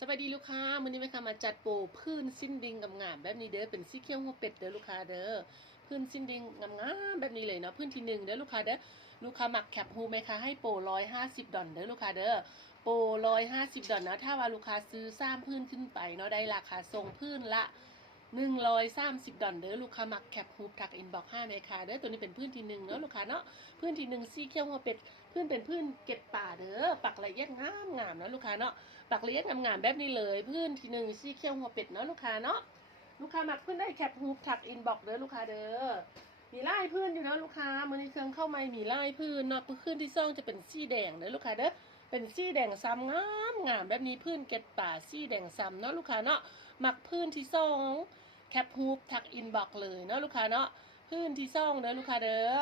สวัสดีลูกค้ามื้อนี้แม่ค้ามาจัดโปรพื้นสิ้นดิงงามๆแบบนี้เด้อเป็นสีเขียวหัวเป็ดเด้อลูกค้าเด้อพื้นสิ้นดิงงามๆแบบนี้เลยเนาะพื้นที่1เด้อลูกค้าเด้อลูกค้ามักแคปฮูแม่ค้าให้โปร$150เด้อลูกค้าเด้อโปร$150นะถ้าว่าลูกค้าซื้อ3พื้นขึ้นไปเนาะได้ราคาส่งพื้นละ$130เด้อลูกค้ามักแคปฮูทักอินบ็อกซ์5แม่ค้าเด้อตัวนี้เป็นพื้นที่1เนาะลูกค้าเนาะพื้นที่1สีเขียวหัวเป็ดพื้นเป็นพื้นเก็บป่าเด้อปักละเอียดงามๆเนาะลูกค้าเนาะปักละเอียดงามๆแบบนี้เลยพื้นที่1สีเขียวหัวเป็ดเนาะลูกค้าเนาะลูกค้ามักพื้นได้แคปฮูทักอินบ็อกซ์เด้อลูกค้าเด้อมีลายพื้นอยู่เนาะลูกค้ามื้อนี้เครื่องเข้ามามีลายพื้นเนาะพื้นที่2จะเป็นสีแดงเด้อลูกค้าเด้อเป็นสีแดงซ้ำงามแบบนี้พื้นเก็บป่าสีแดงซ้ำเนาะลูกค้าเนาะมักพื้นที่2แคปฮูปทักอินบ็อกซ์เลยเนาะลูกค้าเนาะพื้นที่2เด้อลูกค้าเด้อ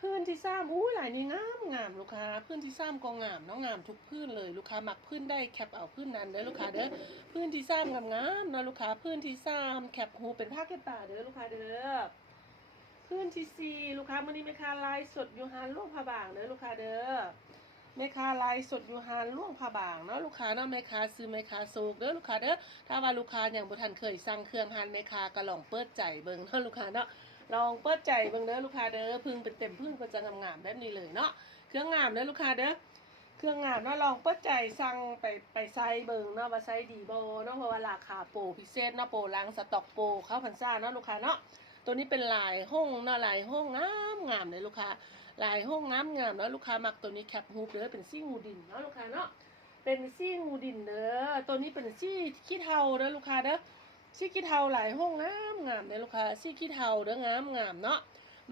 พื้นที่3อู้หลายนี่งามลูกค้าพื้นที่3ก็งามเนาะงามทุกพื้นเลยลูกค้ามักพื้นได้แคปเอาพื้นนั้นเด้อลูกค้าเด้อพื้นที่3งามๆเนาะลูกค้าพื้นที่3แคปฮูปเป็นผ้าเก็บป่าเด้อลูกค้าเด้อพื้นที่4ลูกค้ามื้อนี้แม่ค้าไลฟ์สดอยู่หานหลวงพระบางเด้อลูกค้าเด้อแม่ค้าไลฟ์สดอยู่หานหลวงพระบางเนาะลูกค้าเนาะแม่ค้าซื้อแม่ค้าโซกเด้อลูกค้าเด้อถ้าว่าลูกค้ายังบ่ทันเคยสั่งเครื่องหานแม่ค้าก็ลองเปิดใจเบิ่งเนาะลูกค้าเนาะลองเปิดใจเบิ่งเด้อลูกค้าเด้อพึ่งเป็นเต็มพึ่งก็จะงามๆแบบนี้เลยเนาะเครื่องงามเด้อลูกค้าเด้อเครื่องงามเนาะลองเปิดใจสั่งไปใส่เบิ่งเนาะว่าใส่ดีบ่เนาะเพราะว่าราคาโปรพิเศษเนาะโปรล้างสต็อกโปรเข้าพรรษาเนาะลูกค้าเนาะตัวนี้เป็นลายห้องเนาะลายห้องงามเลยลูกค้าลายห้องงามเนาะลูกค้ามักตัวนี้แคปฮูปเด้อเป็นซี่งูดินเนาะลูกค้าเนาะเป็นซี่งูดินเด้อตัวนี้เป็นซี่ขี้เทาเด้อลูกค้าเด้อซี่ขี้เทาหลายห้องงามเด้อลูกค้าซี่ขี้เทาเด้องามเนาะ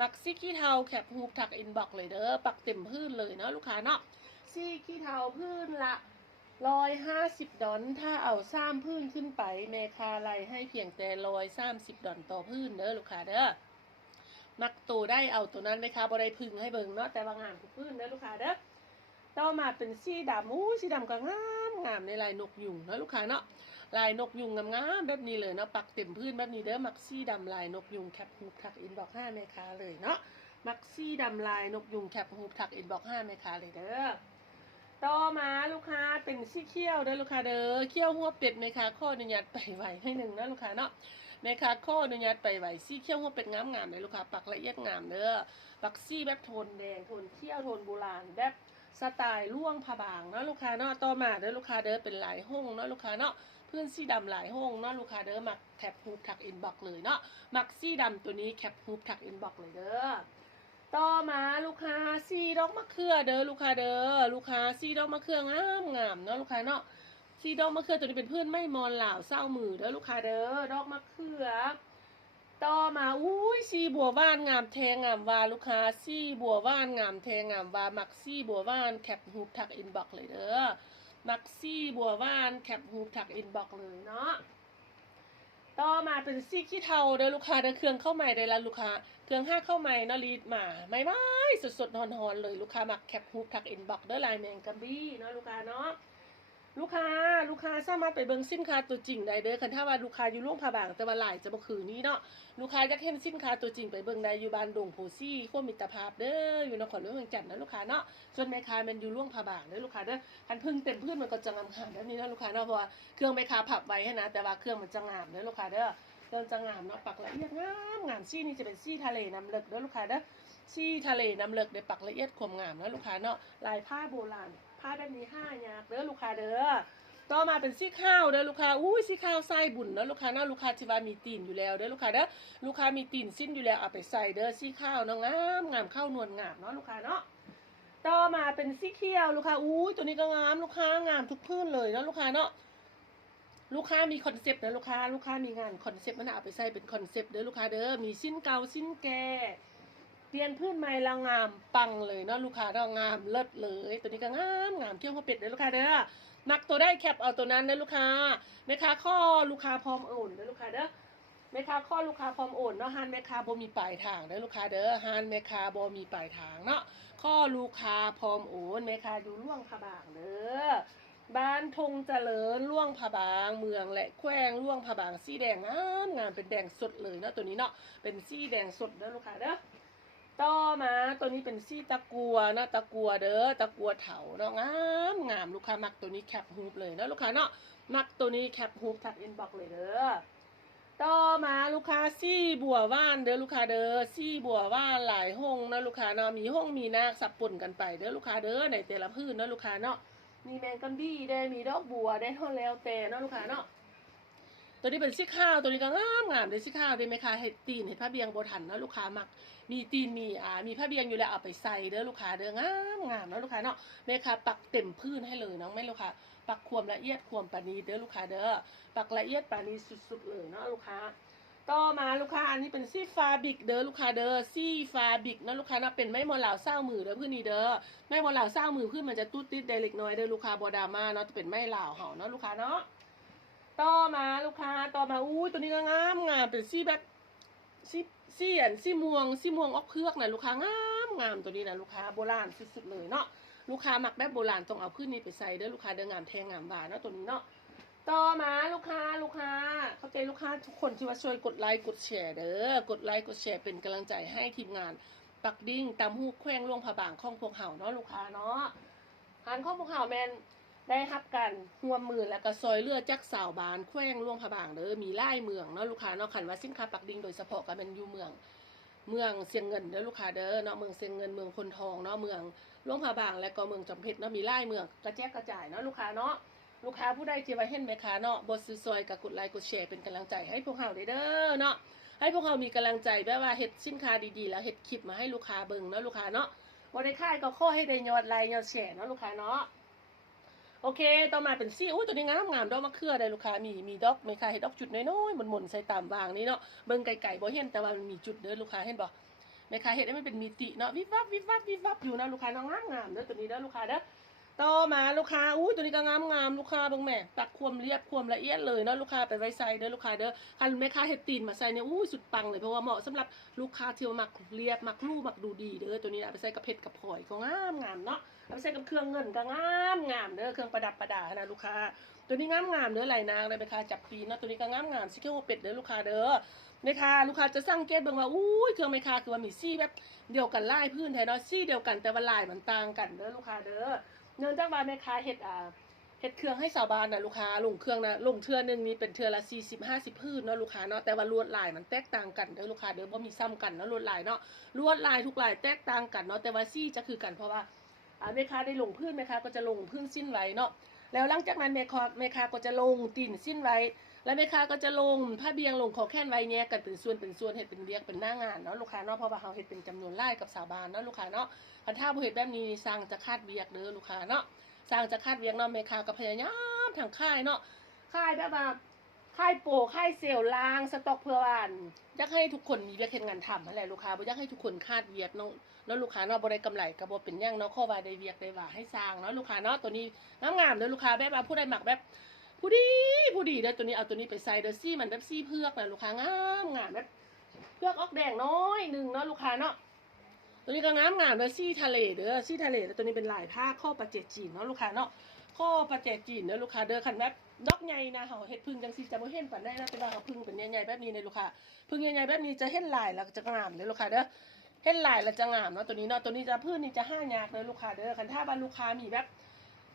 มักซี่ขี้เทาแคปฮูปทักอินบ็อกซ์เลยเด้อปักเต็มพื้นเลยเนาะลูกค้าเนาะซี่ขี้เทาพื้นละ$150ถ้าเอา3พื้นขึ้นไปแม่ค้าไล่ให้เพียงแต่$130ต่อพื้นเด้อลูกค้าเด้อมักตัวได้เอาตัวนั้นแม่ค้าบ่ได้พึ่งให้เบิ่งเนาะแต่ว่างามทุกพื้นเด้อลูกค้าเด้อต่อมาเป็นสีดำอู้สีดำก็งามในลายนกยุงเนาะลูกค้าเนาะลายนกยุงงามแบบนี้เลยเนาะปักเต็มพื้นแบบนี้เด้อมักสีดำลายนกยุงแคปฮูปทักอินบ็อกซ์5แม่ค้าเลยเนาะมักสีดำลายนกยุงแคปฮูปทักอินบ็อกซ์5แม่ค้าเลยเด้อต่อมาลูกค้าเป็นสีเขียวเด้อลูกค้าเด้อเขียวหัวเป็ดแม่ค้าข้ออนุญาตไปไว้ให้หนึ่งนะลูกค้าเนาะแม่ค้าข้ออนุญาตไปไว้สีเขียวหัวเป็ดงามเลยลูกค้าปักละเอียดงามเด้อปักสีแบบโทนแดงโทนเขียวโทนโบราณแบบสไตล์ล่วงผาบางเนาะลูกค้าเนาะต่อมาเด้อลูกค้าเด้อเป็นลายห้องเนาะลูกค้าเนาะพื้นสีดำลายห้องเนาะลูกค้าเด้อมักแคปฮูปทักอินบ็อกซ์เลยเนาะมักสีดำตัวนี้แคปฮูปทักอินบ็อกซ์เลยเด้อต่อมาลูกค้าสีดอกมะเขือเด้อลูกค้าเด้อลูกค้าสีดอกมะเขืองามเนาะลูกค้าเนาะสีดอกมะเขือตัวนี้เป็นเพื่อนไม่มอนเหล่าเศร้ามือเด้อลูกค้าเด้อดอกมะเขือต่อมาอุ้ยสีบัวว่านงามแทงงามวาลูกค้าสีบัวว่านงามแทงงามวามักสีบัวว่านแคปฮูปทักอินบ็อกซ์เลยเด้อมักสีบัวว่านแคปฮูปทักอินบ็อกซ์เลยเนาะต่อมาเป็นสีขี้เทาเด้อลูกค้าเด้อเครื่องเข้าใหม่ได้ละลูกค้าเครื่อง5เข้าใหม่เนาะรีดมาไม่สดๆนอนๆเลยลูกค้ามักแคปฮูปทักอินบ็อกซ์เด้อลายแมงกัมบี้เนาะลูกค้าเนาะลูกค้าสามารถไปเบิ่งสินค้าตัวจริงได้เด้อคันถ้าว่าลูกค้าอยู่โรงพยาบาลแต่ว่าหลายจะบ่คือนี้เนาะลูกค้าอยากเห็นสินค้าตัวจริงไปเบิ่งได้อยู่บ้านดงโพซี่ขั้วมิตรภาพเด้ออยู่นครหลวงเวียงจันทน์นะลูกค้าเนาะส่วนแม่ค้ามันอยู่โรงพยาบาลเด้อลูกค้าเด้อคันพึ่งเต็มพื้นมันก็จะงามๆแบบนี้นะลูกค้าเนาะเพราะว่าเครื่องแม่ค้าพับไว้ให้นะแต่ว่าเครื่องมันจะงามเด้อลูกค้าเด้อเครื่องจะงามเนาะปักละเอียดงามซี่นี่จะเป็นซี่ทะเลน้ำเลิกเด้อลูกค้าเด้อซี่ทะเลน้ำเลิกได้ปักละเอียดความงามนะลูกค้าเนาะลายผ้าโบราณผ้าแบบนี้5ยากเด้อลูกค้าเด้อต่อมาเป็นสีข้าวเด้อลูกค้าอุ้ยสีข้าวไส้บุญเนาะลูกค้าเนาะลูกค้าที่ว่ามีตีนอยู่แล้วเด้อลูกค้าเด้อลูกค้ามีตีนสิ้นอยู่แล้วเอาไปใส่เด้อสีข้าวเนาะงามข้าวนวลงามเนาะลูกค้าเนาะต่อมาเป็นสีเขียวลูกค้าอุ้ยตัวนี้ก็งามลูกค้างามทุกพื้นเลยเนาะลูกค้าเนาะลูกค้ามีคอนเซปต์นะลูกค้ามีงานคอนเซปต์มันเอาไปใส่เป็นคอนเซปต์เด้อลูกค้าเด้อมีสิ้นเก่าสิ้นแก่เปลี่ยนพื้นใหม่ละงามปังเลยเนาะลูกค้าเนาะงามเลิศเลยตัวนี้ก็งามเที่ยวข้าวเป็ดเด้อลูกค้าเด้อมักตัวได้แคปเอาตัวนั้นเด้อลูกค้าแม่ค้าข้อลูกค้าพร้อมโอนเด้อลูกค้าเด้อแม่ค้าข้อลูกค้าพร้อมโอนเนาะฮันแม่ค้าบ่มีปลายทางเด้อลูกค้าเด้อฮันแม่ค้าบ่มีปลายทางเนาะข้อลูกค้าพร้อมโอนแม่ค้าอยู่ล่วงพะบางเด้อบ้านทงเจริญล่วงพะบางเมืองและแขวงล่วงพะบางสีแดงงามเป็นแดงสดเลยเนาะตัวนี้เนาะเป็นสีแดงสดเด้อลูกค้าเด้อ ต่อมาตัวนี้เป็นซี่ตะกัวเนาะตะกัวเด้อตะกัวเถาเนาะงามลูกค้ามักตัวนี้แคปฮูปเลยเนาะลูกค้าเนาะมักตัวนี้แคปฮูปทักอินบ็อกเลยเด้อต่อมาลูกค้าซี่บัวว่านเด้อลูกค้าเด้อซี่บัวว่านหลายห้องนะลูกค้าเนาะมีห้องมีนาคสับปนกันไปเด้อลูกค้าเด้อในแต่ละพื้นเนาะลูกค้าเนาะมีแมงกันบี้ได้มีดอกบัวได้ท่อนแล้วแต่เนาะลูกค้าเนาะตัวนี้เป็นซี่ข้าวตัวนี้ก็งามเลยซี่ข้าวได้ไหมคะเห็ดตีนเห็ดผ้าเบียงโบทันเนาะลูกค้ามักมีตีนมีผ้าเบียงอยู่แล้วเอาไปใส่เด้อลูกค้าเด้องามเนาะลูกค้าเนาะแม่ค้าปักเต็มพื้นให้เลยน้องไม่ลูกค้าปักความละเอียดความปานีเด้อลูกค้าเด้อปักละเอียดปานีสุดๆเลยเนาะลูกค้าต่อมาลูกค้าอันนี้เป็นซี่ฟาบิกเด้อลูกค้าเด้อซี่ฟาบิกนะลูกค้าเนาะเป็นไม้มอลาวเศร้ามือเด้อพื้นนี้เด้อไม้มอลาวเศร้ามือพื้นมันจะตุ้ดติดได้เล็กน้อยเด้อลูกค้าบอดามาเนาะจะเป็นไม้ลาวเห่าเนาะลูกค้าเนาะต่อมาลูกค้าต่อมาอุ้ยตัวนี้ก็งามเป็นซี่แบบซี่ม่วงออกเพือกนะลูกค้างามตัวนี้นะลูกค้าโบราณสุดๆเลยเนาะลูกค้ามักแบบโบราณต้องเอาพื้นนี้ไปใส่เด้อลูกค้าเด้องามแทงงามบานเนาะตัวนี้เนาะต่อมาลูกค้าเข้าใจลูกค้าทุกคนที่ว่าช่วยกดไลค์กดแชร์เด้อกดไลค์กดแชร์เป็นกำลังใจให้ทีมงานปักดิ้งตามหูแขว้งล่วงผาบางข้องพวกเห่าเนาะลูกค้าเนาะหันข้องพวกเห่าแมนได้รับกันห่วมมือแล้วก็ซอยเลือดจักสาวบานแขว้งล่วงผาบางเด้อมีไล่เมืองเนาะลูกค้าเนาะขันว่าสินค้าปักดิ้งโดยเฉพาะก็เป็นอยู่เมืองเสียงเงินเด้อลูกค้าเด้อเนาะเมืองเสียงเงินเมืองคนทองเนาะเมืองล่วงผาบางและก็เมืองจำเพชรเนาะมีไล่เมืองกระแจกกระจายเนาะลูกค้าเนาะลูกค้าผู้ใดที่ว่าเห็นไหมคะเนาะบทซื้อซอยกับกดไลค์กดแชร์เป็นกำลังใจให้พวกเราเด้อเนาะให้พวกเรามีกำลังใจแบบว่าเฮ็ดสินค้าดีๆแล้วเฮ็ดคลิปมาให้ลูกค้าเบิ่งเนาะลูกค้าเนาะบ่ได้ขายก็ขอให้ได้ยอดไลค์ยอดแชร์เนาะลูกค้าเนาะโอเคต่อมาเป็นซี่ตัวนี้งามดอกมะเขือได้ลูกค้ามีดอกไหมคะเห็ดดอกจุดน้อยๆหม่นๆใส่ตามวางนี่เนาะเบิ่งไกลๆบ่เห็นแต่ว่ามันมีจุดเด้อลูกค้าเห็นบ่ไหมคะเห็ดให้มันเป็นมิติเนาะวิบวับอยู่นะลูกค้าเนาะงามเด้อตัวนี้เด้อลูกค้าเด้อต่อมาลูกค้าตัวนี้ก็งามลูกค้าเบิ่งแม่ตักความเรียบความละเอียดเลยเนาะลูกค้าไปไว้ใส่เด้อลูกค้าเด้อคันแม่ค้าเห็ดตีนมาใส่เนี่ยสุดปังเลยเพราะว่าเหมาะสำหรับลูกค้าที่มักเรียบมักลู่มักดูดีเด้อตัวนี้เอาไปใส่กับเผ็ดกับหอยก็งามเนาะเอาไปใส่กับเครื่องเงินก็งามเด้อเครื่องประดับประดานะลูกค้าตัวนี้งามเด้อไหลนางเลยแม่ค้าจับปีเนาะตัวนี้ก็งามซิเคียวเป็ดเด้อลูกค้าเด้อแม่ค้าลูกค้าจะสังเกตเบิ่งว่าเครื่องแม่ค้าคือว่ามีซี่แบบเดียวกันลายพื้นแท้เนาะซี่เดียวกันแต่ว่าลายมันต่างกันเด้อลูกค้าเด้อเนื่องจากว่าแม่ค้าเฮ็ดเครื่องให้ชาวบ้านนะลูกค้าลงเครื่องนะลงเทื่อนึงนี่เป็นเทื่อละ40-50พื้นเนาะลูกค้าเนาะแต่ว่าลวดลายมันแตกต่างกันเด้อลูกค้าเด้อบ่มีซ้ำกันเนาะลวดลายเนาะลวดลายทุกลายแตกต่างกันเนาะแต่ว่าซี่จะคือกันเพราะว่าแม่ค้าได้ลงพื้นแม่ค้าก็จะลงพื้นสิ้นไว้เนาะแล้วหลังจากนั้นแม่ค้าก็จะลงตีนสิ้นไว้แล้วแม่ค้าก็จะลงผ้าเบียงลงขอแค่นไว้แยกกันเป็นส่วนเฮ็ดเป็นเรียกเป็นหน้างานเนาะลูกค้าเนาะเพราะว่าเฮาเฮ็ดเป็นจำนวนลายกับชาวบ้านเนาะลูกค้าเนาะถ้าบ่เฮ็ดแบบนี้สร้างจะคาดเบียกเด้อลูกค้าเนาะสร้างจะคาดเวียงเนาะแม่ค้าก็พยายามทางค่ายเนาะค่ายแบบว่าค่ายโปรค่ายเซลล้างสต็อกเพื่อว่าอยากให้ทุกคนมีเวียกเฮ็ดงานทำนั่นแหละลูกค้าบ่อยากให้ทุกคนคาดเวียกเนาะแล้วลูกค้าเนาะบ่ได้กำไรก็บ่เป็นหยังเนาะข้อว่าได้เวียกได้ว่าให้สร้างเนาะลูกค้าเนาะตัวนี้งามเด้อลูกค้าแบบว่าผู้ใดมักแบบผู้ดีเด้อตัวนี้เอาตัวนี้ไปใส่เด้อซี่มันแบบซี่เผือกนะลูกค้างามแบบเผือกออกแดงน้อยนึงเนาะลูกค้าเนาะตัวนี้ก็งามเด้อซี่ทะเลเด้อซี่ทะเลแล้วตัวนี้เป็นลายผ้าข้อประเจดจีนเนาะลูกค้าเนาะข้อประเจดจีนเด้อลูกค้าเด้อคันแบบดอกใหญ่นะเฮาเฮ็ดพึ่งจังซี่จะบ่เห็นปานใดนะแต่ว่าเฮาพึ่งเป็นใหญ่ๆแบบนี้ในลูกค้าพึ่งใหญ่ๆแบบนี้จะเห็นลายแล้วจะงามเด้อลูกค้าเด้อเห็นลายแล้วจะงามเนาะตัวนี้เนาะตัวนี้จะพื้นนี่จะ5ยากเด้อลูกค้าเด้อคันถ้าบ้านลูกค้ามีแบบ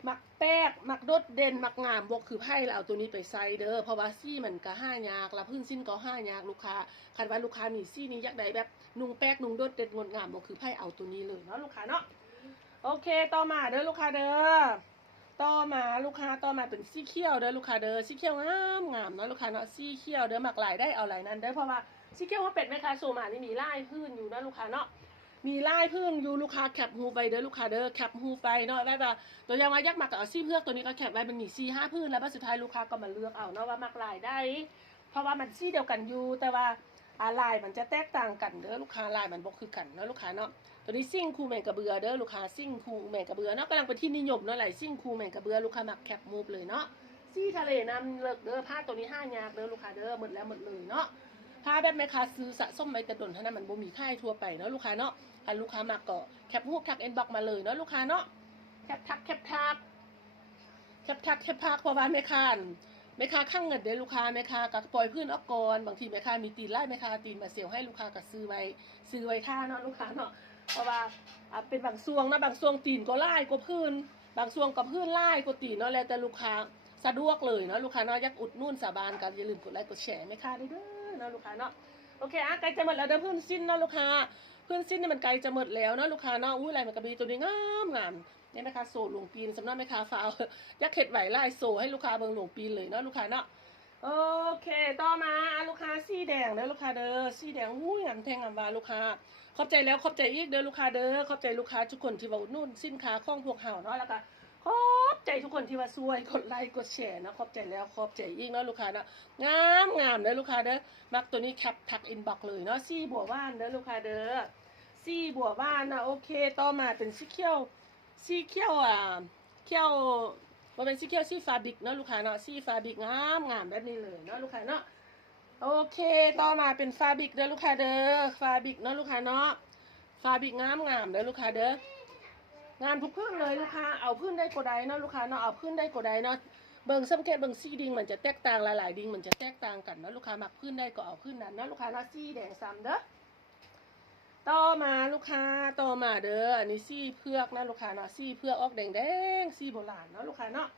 มักแป๊กมักโดดเด่นมักงามบวกคือไพ่แล้วเอาตัวนี้ไปใส่เด้อเพราะว่าซี่มันก็5ยากแล้วพึ่งสิ้นก็5ยากลูกค้าคันว่าลูกค้ามีซี่นี้อยากได้แบบนุ่งแป๊กนุ่งโดดเด่นงดงามบวกคือไพ่เอาตัวนี้เลยเนาะลูกค้าเนาะโอเคต่อมาเด้อลูกค้าเด้อต่อมาลูกค้าต่อมาเป็นซี่เขียวเด้อลูกค้าเด้อซี่เขียวงามเนาะลูกค้าเนาะซี่เขียวเด้อหมักหลายได้เอาหลายนั้นเด้อเพราะว่าซี่เขียวว่าเป็ดแม่ค้าโซมานี่มีลายพื้นอยู่นะลูกค้าเนาะมีลายพื้นอยู่ลูกค้าแคปฮูไปเด้อลูกค้าเด้อแคปฮูไปเนาะได้ป่ะตัวอย่างว่ายักษ์มักเอาซี่เพือกตัวนี้ก็แคปไว้มันมีซี่5พื้นแล้วสุดท้ายลูกค้าก็มาเลือกเอาเนาะว่ามักหลายได้เพราะว่ามันซี่เดียวกันอยู่แต่ว่าลายมันจะแตกต่างกันเด้อลูกค้าลายมันบ่คือกันเนาะลูกค้าเนาะตัวนี้ซิ่งคูแมงกระเบือเด้อลูกค้าซิ่งคูแมงกระเบือเนาะกำลังเป็นที่นิยมเนาะหลายซิ่งคูแมงกระเบือลูกค้ามักแคปมูฟเลยเนาะซี่ทะเลน้ำเลิกเด้อผ้าตัวนี้5ยากเด้อลูกค้าเด้อหมดเลยเนาะผ้าแบบแม่ค้าซื้อสะสมไว้แต่ดนเท่านั้นมันบ่มีค่ายทั่วไปเนาะลูกค้าเนาะถ้าลูกค้ามักก็แคปมูฟทักอินบ็อกซ์มาเลยเนาะลูกค้าเนาะแคปทักเพราะว่าแม่ค้า แม่ค้าข้างเงินเด้ลูกค้าแม่ค้ากับปล่อยพื้นออกก่อนบางทีแม่ค้ามีตีนไล่แม่ค้าตีนมาเซลให้ลูกค้าก็ซื้อไว้ค่าเนาะลูกค้าเนาะเพราะว่าเป็นบางช่วงนะบางช่วงตีนก็ไล่ก็พื้นบางช่วงก็พื้นไล่ก็ตีนเนาะแล้วแต่ลูกค้าสะดวกเลยเนาะลูกค้าเนาะอยากอุดหนุนสาบานกันอย่าลืมกดไลค์กดแชร์แม่ค้าด้วยเด้อเนาะลูกค้าเนาะโอเคใกล้จะหมดแล้วเด้อพื้นสิ้นเนาะลูกค้าพื้นสิ้นนี่มันไกลจะหมดแล้วเนาะลูกค้าเนาะอุ้ยอะไรมันกระบีตัวนี้งามเนี่ยแม่ค้าโซ่หลวงปีนสำนักแม่ค้าฟาวยักเห็ดไหวไล่โซ่ให้ลูกค้าเบิ่งหลวงปีนเลยเนาะลูกค้าเนาะโอเคต่อมาลูกค้าสีแดงเด้อลูกค้าเด้อสีแดงอุ้ยงามแทงงามวาลูกค้าขอบใจแล้วขอบใจอีกเด้อลูกค้าเด้อขอบใจลูกค้าทุกคนที่ว่าอุดหนุนสินค้าของพวกเฮาเนาะแล้วก็ขอบใจทุกคนที่ว่าช่วยกดไลค์กดแชร์นะขอบใจแล้วขอบใจอีกเนาะลูกค้าเนาะงามเด้อลูกค้าเด้อมักตัวนี้แคปทักอินบ็อกเลยเนาะสีบัวว่านเด้อลูกค้าเด้อสีบัวว่านนะโอเคต่อมาเป็นสีเขียวเขียวมันเป็นสีเขียวสีฟาบิกเนาะลูกค้าเนาะสีฟาบิกงามแบบนี้เลยเนาะลูกค้าเนาะโอเคต่อมาเป็นฟาบิกเด้อลูกค้าเด้อฟาบิกเนาะลูกค้าเนาะฟาบิกงามเด้อลูกค้าเด้องามทุกพื้นเลยลูกค้าเอาพื้นได้ก็ได้เนาะลูกค้าเนาะเอาพื้นได้ก็ได้เนาะเบิ่งสังเกตเบิ่งสีดิ่งมันจะแตกต่างหลายๆดิ่งมันจะแตกต่างกันเนาะลูกค้ามักพื้นได้ก็เอาพื้นนั้นเนาะลูกค้าเนาะสีแดงซ้ำเด้อต่อมาลูกค้าต่อมาเด้ออันนี้สีเผือกนะลูกค้าเนาะสีเผือกออกแดงสีโบราณเนาะลูกค้าเนาะ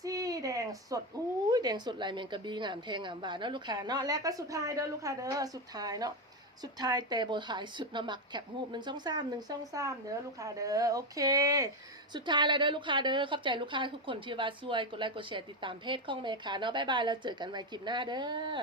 สีแดงสดอุ้ยแดงสดลายแมงกะบีงามแทงงามบานเนาะลูกค้าเนาะและก็สุดท้ายเด้อลูกค้าเด้อสุดท้ายเนาะสุดท้ายแต่โบถ่ายสุดนะมักแคปรูป1 2 3เด้อลูกค้าเด้อโอเคสุดท้ายแล้วเด้อลูกค้าเด้อขอบใจลูกค้าทุกคนที่ว่าช่วยกดไลค์กดแชร์ติดตามเพจของแม่ค้าเนาะบ๊ายบายแล้วเจอกันใหม่คลิปหน้าเด้อ